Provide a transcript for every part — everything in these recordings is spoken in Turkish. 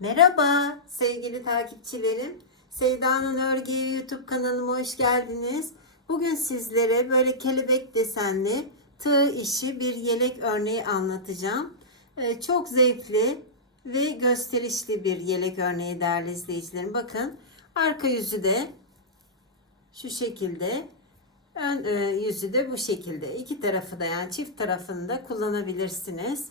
Merhaba sevgili takipçilerim. Seyda'nın Örgü YouTube kanalıma hoş geldiniz. Bugün sizlere böyle kelebek desenli tığ işi bir yelek örneği anlatacağım. Ee, Çok zevkli ve gösterişli bir yelek örneği değerli izleyicilerim. Bakın arka yüzü de şu şekilde. Ön e, yüzü de bu şekilde. İki tarafı da yani çift tarafını da kullanabilirsiniz.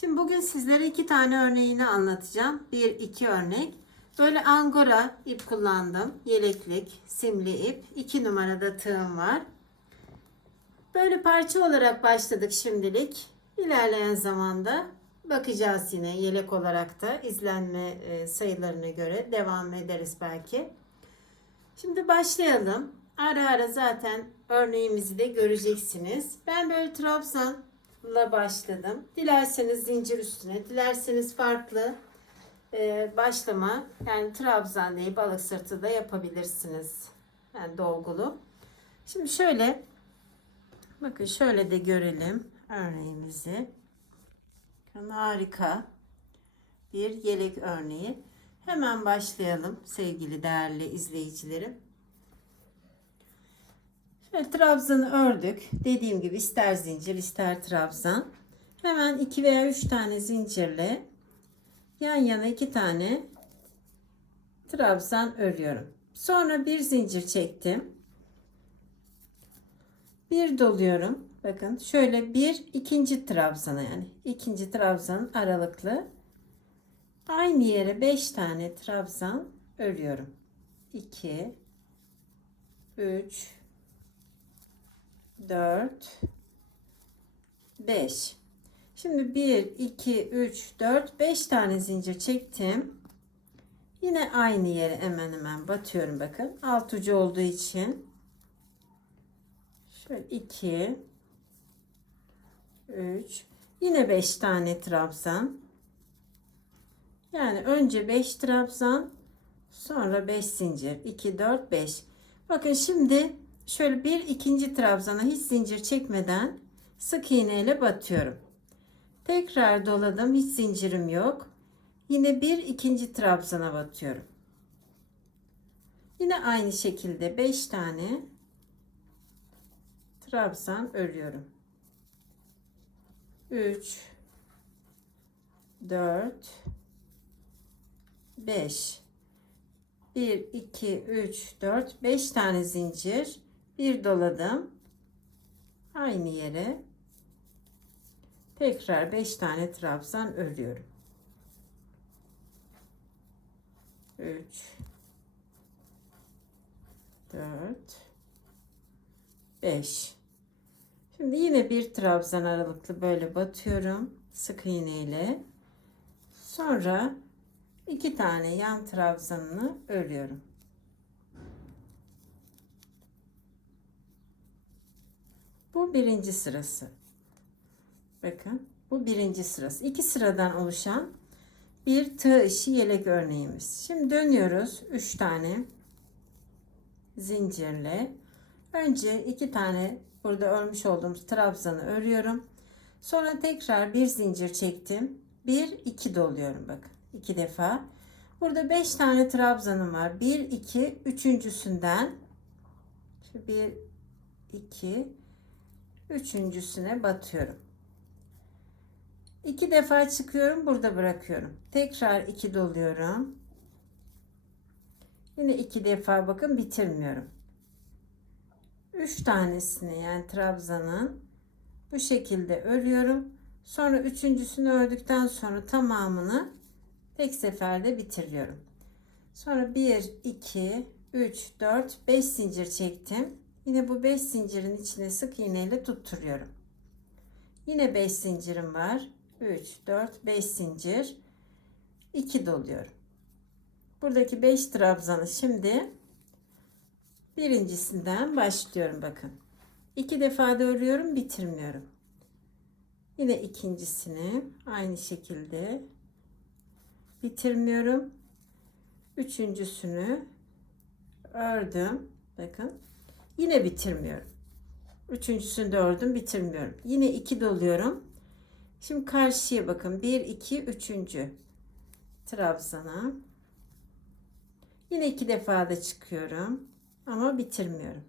Şimdi bugün sizlere iki tane örneğini anlatacağım. Bir, iki örnek. Böyle angora ip kullandım. Yeleklik, simli ip. İki numarada tığım var. Böyle parça olarak başladık şimdilik. İlerleyen zamanda bakacağız yine yelek olarak da izlenme e, sayılarına göre devam ederiz belki. Şimdi başlayalım. Ara ara zaten örneğimizi de göreceksiniz. Ben böyle trabzanla başladım. Dilerseniz zincir üstüne, dilerseniz farklı e, başlama yani trabzan değil balık sırtı da yapabilirsiniz. Yani dolgulu. Şimdi şöyle bakın şöyle de görelim örneğimizi. Harika bir yelek örneği. Hemen başlayalım sevgili değerli izleyicilerim. Şöyle trabzanı ördük. Dediğim gibi ister zincir ister trabzan. Hemen 2 veya 3 tane zincirle yan yana 2 tane trabzan örüyorum. Sonra bir zincir çektim. Bir doluyorum. Bakın şöyle bir ikinci trabzana yani ikinci trabzanın aralıklı aynı yere 5 tane trabzan örüyorum. 2 3 4 5 Şimdi 1 2 3 4 5 tane zincir çektim. Yine aynı yere hemen hemen batıyorum bakın. Alt ucu olduğu için. Şöyle 2 3 yine 5 tane trabzan. Yani önce 5 trabzan, sonra 5 zincir. 2 4 5. Bakın şimdi şöyle bir ikinci trabzana hiç zincir çekmeden sık iğne ile batıyorum. Tekrar doladım. Hiç zincirim yok. Yine bir ikinci trabzana batıyorum. Yine aynı şekilde 5 tane trabzan örüyorum. 3 4 5 1 2 3 4 5 tane zincir bir doladım aynı yere tekrar 5 tane trabzan örüyorum 3 4 5 Şimdi yine bir trabzan aralıklı böyle batıyorum sık iğne ile. Sonra iki tane yan trabzanını örüyorum. Bu birinci sırası. Bakın bu birinci sırası. İki sıradan oluşan bir tığ işi yelek örneğimiz. Şimdi dönüyoruz. Üç tane zincirle. Önce iki tane burada örmüş olduğumuz trabzanı örüyorum. Sonra tekrar bir zincir çektim. Bir iki doluyorum bakın. iki defa. Burada beş tane trabzanım var. Bir iki üçüncüsünden bir iki üçüncüsüne batıyorum. İki defa çıkıyorum. Burada bırakıyorum. Tekrar iki doluyorum. Yine iki defa bakın bitirmiyorum. 3 tanesini yani trabzanın bu şekilde örüyorum. Sonra üçüncüsünü ördükten sonra tamamını tek seferde bitiriyorum. Sonra 1 2 3 4 5 zincir çektim. Yine bu 5 zincirin içine sık iğne ile tutturuyorum. Yine 5 zincirim var. 3 4 5 zincir 2 doluyorum. Buradaki 5 trabzanı şimdi Birincisinden başlıyorum bakın. İki defa da örüyorum bitirmiyorum. Yine ikincisini aynı şekilde bitirmiyorum. Üçüncüsünü ördüm. Bakın. Yine bitirmiyorum. Üçüncüsünü de ördüm bitirmiyorum. Yine iki doluyorum. Şimdi karşıya bakın. Bir, iki, üçüncü. trabzana. Yine iki defa da çıkıyorum ama bitirmiyorum.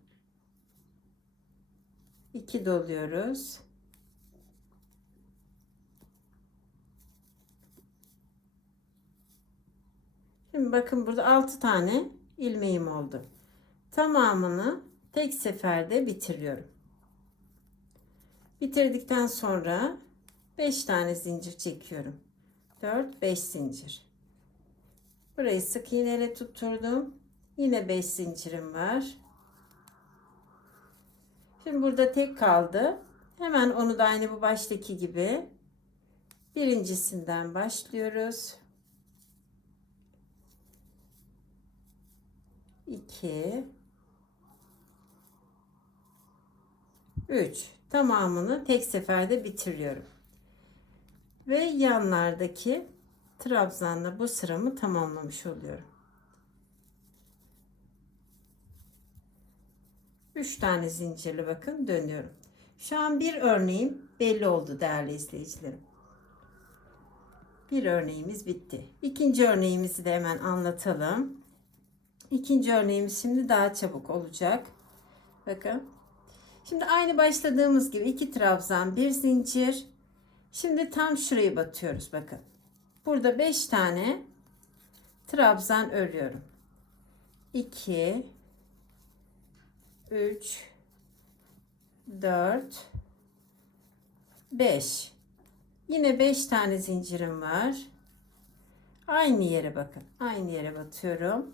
2 doluyoruz. Şimdi bakın burada 6 tane ilmeğim oldu. Tamamını tek seferde bitiriyorum. Bitirdikten sonra 5 tane zincir çekiyorum. 4 5 zincir. Burayı sık iğneyle tutturdum. Yine 5 zincirim var. Şimdi burada tek kaldı. Hemen onu da aynı bu baştaki gibi birincisinden başlıyoruz. 2 3 tamamını tek seferde bitiriyorum. Ve yanlardaki trabzanla bu sıramı tamamlamış oluyorum. 3 tane zincirli bakın dönüyorum. Şu an bir örneğim belli oldu değerli izleyicilerim. Bir örneğimiz bitti. İkinci örneğimizi de hemen anlatalım. İkinci örneğimiz şimdi daha çabuk olacak. Bakın. Şimdi aynı başladığımız gibi iki trabzan, bir zincir. Şimdi tam şurayı batıyoruz bakın. Burada 5 tane trabzan örüyorum. 2 3 4 5 Yine 5 tane zincirim var. Aynı yere bakın. Aynı yere batıyorum.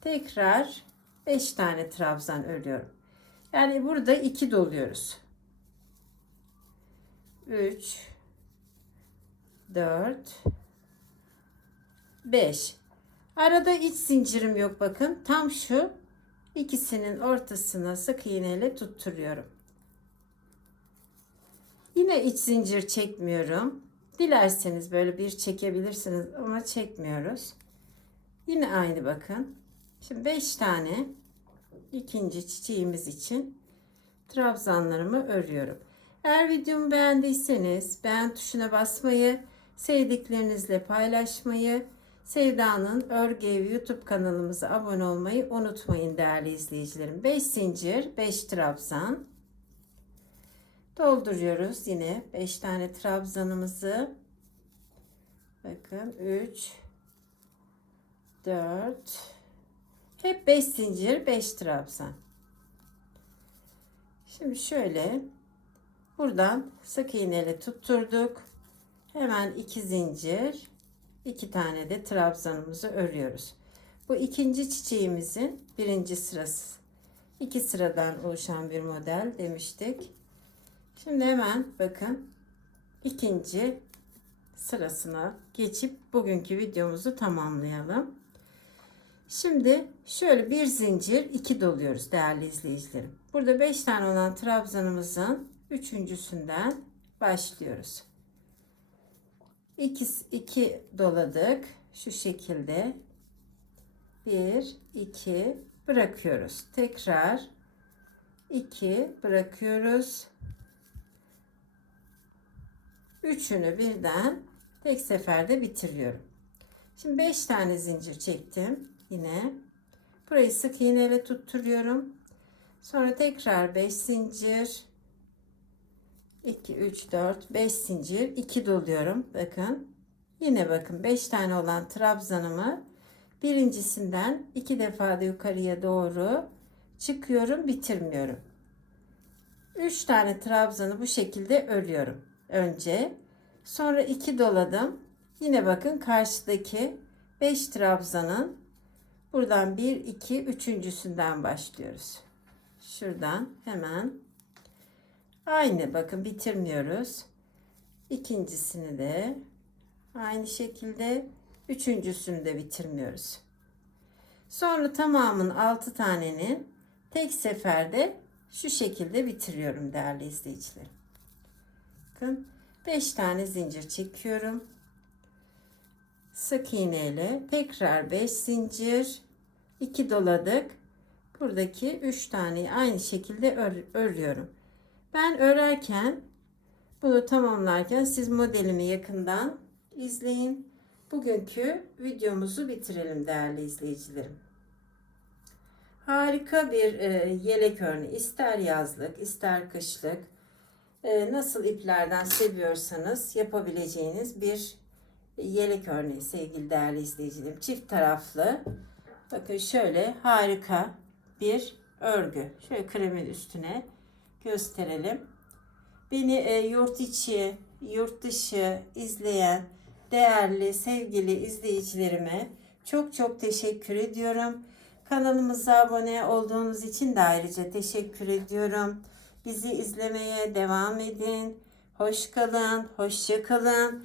Tekrar 5 tane trabzan örüyorum. Yani burada 2 doluyoruz. 3 4 5 Arada iç zincirim yok bakın. Tam şu ikisinin ortasına sık iğneyle tutturuyorum. Yine iç zincir çekmiyorum. Dilerseniz böyle bir çekebilirsiniz ama çekmiyoruz. Yine aynı bakın. Şimdi 5 tane ikinci çiçeğimiz için trabzanlarımı örüyorum. Eğer videomu beğendiyseniz beğen tuşuna basmayı, sevdiklerinizle paylaşmayı, Sevda'nın Örgü Evi YouTube kanalımıza abone olmayı unutmayın değerli izleyicilerim. 5 zincir, 5 trabzan. Dolduruyoruz yine 5 tane trabzanımızı. Bakın 3 4 hep 5 zincir, 5 trabzan. Şimdi şöyle buradan sık iğneyle tutturduk. Hemen 2 zincir, 2 tane de trabzanımızı örüyoruz. Bu ikinci çiçeğimizin birinci sırası. İki sıradan oluşan bir model demiştik. Şimdi hemen bakın ikinci sırasına geçip bugünkü videomuzu tamamlayalım. Şimdi şöyle bir zincir iki doluyoruz değerli izleyicilerim. Burada 5 tane olan trabzanımızın üçüncüsünden başlıyoruz. 2 2 doladık. Şu şekilde 1 2 bırakıyoruz. Tekrar 2 bırakıyoruz. Üçünü birden tek seferde bitiriyorum. Şimdi 5 tane zincir çektim yine. Burayı sık iğneyle tutturuyorum. Sonra tekrar 5 zincir 2 3 4 5 zincir 2 doluyorum. Bakın. Yine bakın 5 tane olan trabzanımı birincisinden iki defa da yukarıya doğru çıkıyorum, bitirmiyorum. 3 tane trabzanı bu şekilde örüyorum. Önce sonra 2 doladım. Yine bakın karşıdaki 5 trabzanın buradan 1 2 üçüncüsünden başlıyoruz. Şuradan hemen aynı bakın bitirmiyoruz. İkincisini de aynı şekilde üçüncüsünü de bitirmiyoruz. Sonra tamamın 6 tanenin tek seferde şu şekilde bitiriyorum değerli izleyicilerim. Bakın 5 tane zincir çekiyorum sık iğneyle tekrar 5 zincir 2 doladık buradaki 3 tane aynı şekilde ör, örüyorum ben örerken bunu tamamlarken siz modelimi yakından izleyin bugünkü videomuzu bitirelim değerli izleyicilerim. Harika bir e, yelek örneği. ister yazlık, ister kışlık. E, nasıl iplerden seviyorsanız yapabileceğiniz bir yelek örneği sevgili değerli izleyicilerim. Çift taraflı. Bakın şöyle harika bir örgü. Şöyle kremin üstüne gösterelim. Beni e, yurt içi, yurt dışı izleyen değerli sevgili izleyicilerime çok çok teşekkür ediyorum. Kanalımıza abone olduğunuz için de ayrıca teşekkür ediyorum. Bizi izlemeye devam edin. Hoş kalın, hoşça kalın.